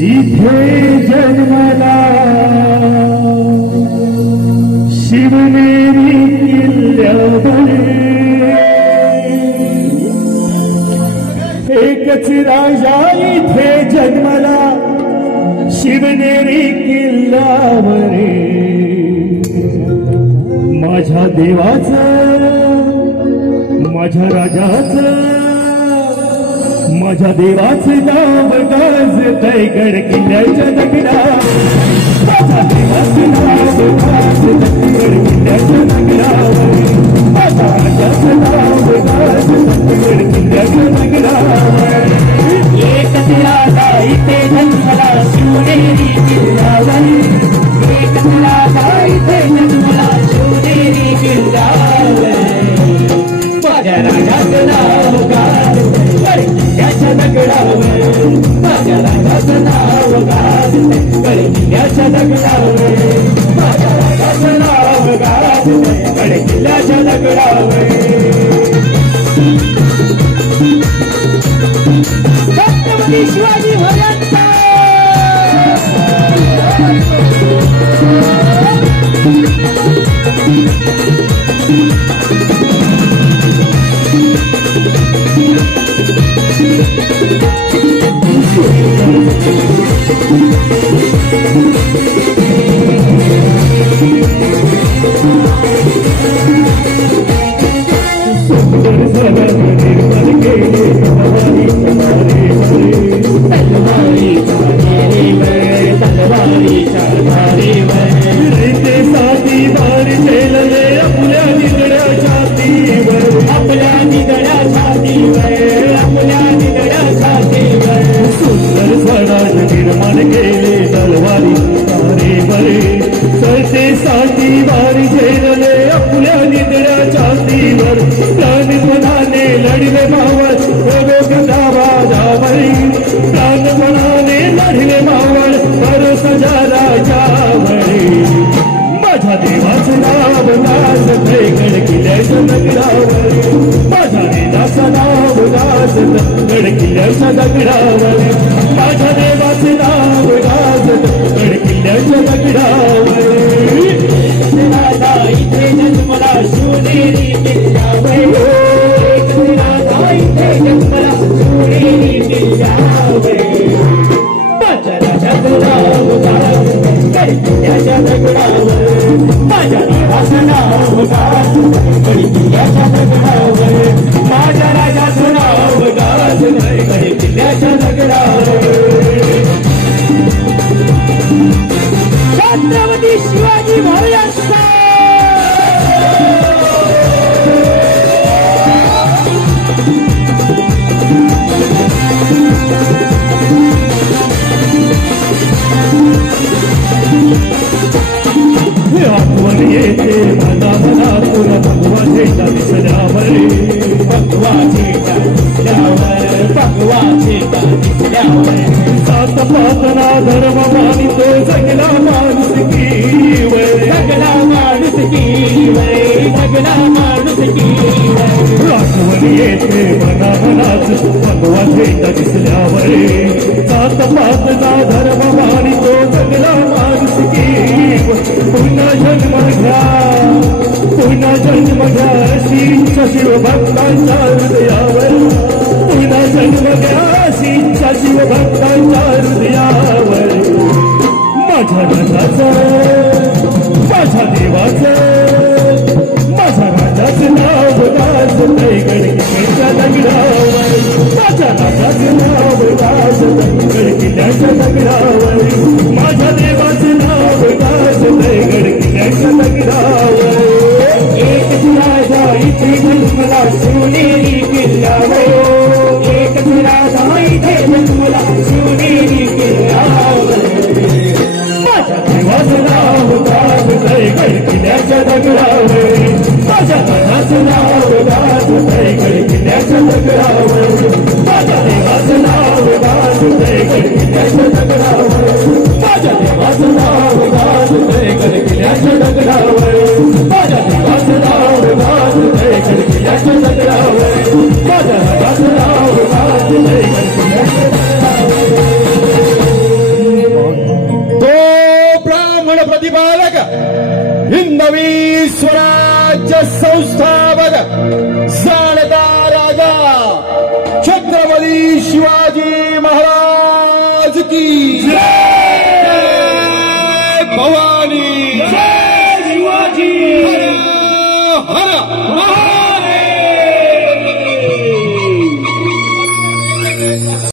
इथे जन्मला शिवनेरी किल्ल्यावर एकच राजा इथे जन्मला शिवनेरी किल्ल्यावर माझ्या देवाचं माझ्या राजाचं माझ्या देवाचं नाव गाजतंय गड किल्ल्याच्या दगडावर माझ्या देवाचं नाव गाजतंय गड किल्ल्याच्या दगडावर माझ्या राजाचं नाव गाजतंय गड किल्ल्याच्या दगडावर एकच राजा इथे जन्मला शिवनेरी किल्ल्यावर एकच राजा इथे जन्मला शिवनेरी किल्ल्यावर माझ्या राजाचं नाव गाजतंय किल्ल्याच्या दगडावर माझ्या राजाचं नाव गाजतंय किल्ल्याच्या दगडावर माझ्या राजाचं नाव गाजतंय किल्ल्याच्या दगडावर छत्रपती शिवाजी महाराजांचा माझ्या देवाचं नाव गाजतंय गड किल्ल्याच्या दगडावर राजा इथे जन्मला शिवनेरी किल्ल्यावर राजा इथे जन्मला शिवनेरी किल्ल्यावर माझ्या राजाचं नाव गाजतंय गड किल्ल्याच्या दगडावर माझ्या राजाचं नाव गाजतंय गड किल्ल्याच्या दगडावर माझ्या राजाचं नाव गाजतंय गड किल्ल्याच्या दगडावर छत्रपती शिवाजी महाराजांचा आठवण येते मना मना तुला भगवा झेंडा दिसल्यावर भगवा झेंडा दिसल्यावर भगवा झेंडा दिसल्यावर सात पातना धर्म मानितो जगला माणूस कीवर जगला माणूस कीवर जगला माणूस कीवर आठवण येते मना मनात भगवा झेंडा दिसल्यावर सात पातना धर्म मानितो जगला माणूस कीवर पुन्हा जन्म घ्या श्रींच्या शिवभक्तांच्या हृदयावर पुन्हा जन्म घ्या श्रींच्या शिवभक्तांच्या हृदयावर माझ्या राजाचं माझ्या देवाचं माझ्या राजाचं नाव गाजतंय गड किल्ल्याच्या दगडावर माझ्या राजाचं नाव गाजतंय गड किल्ल्याच्या दगडावर माझ्या देवाचं नाव गाजतंय गड किल्ल्याच्या दगडावर एकच राजा इथे जन्मला शिवनेरी किल्ल्यावर एकच राजा इथे जन्मला शिवनेरी किल्ल्यावर माझ्या देवाचं नाव गाजतंय गड किल्ल्याच्या दगडावर माझ्या राजाचं नाव गाजतंय गड किल्ल्याच्या दगडावर माझ्या देवाचं नाव गाजतंय गड किल्ल्याच्या दगडावर नवी स्वराज्य संस्थापक जाणता राजा छत्रपती शिवाजी महाराज की जय भवानी जय शिवाजी हर हर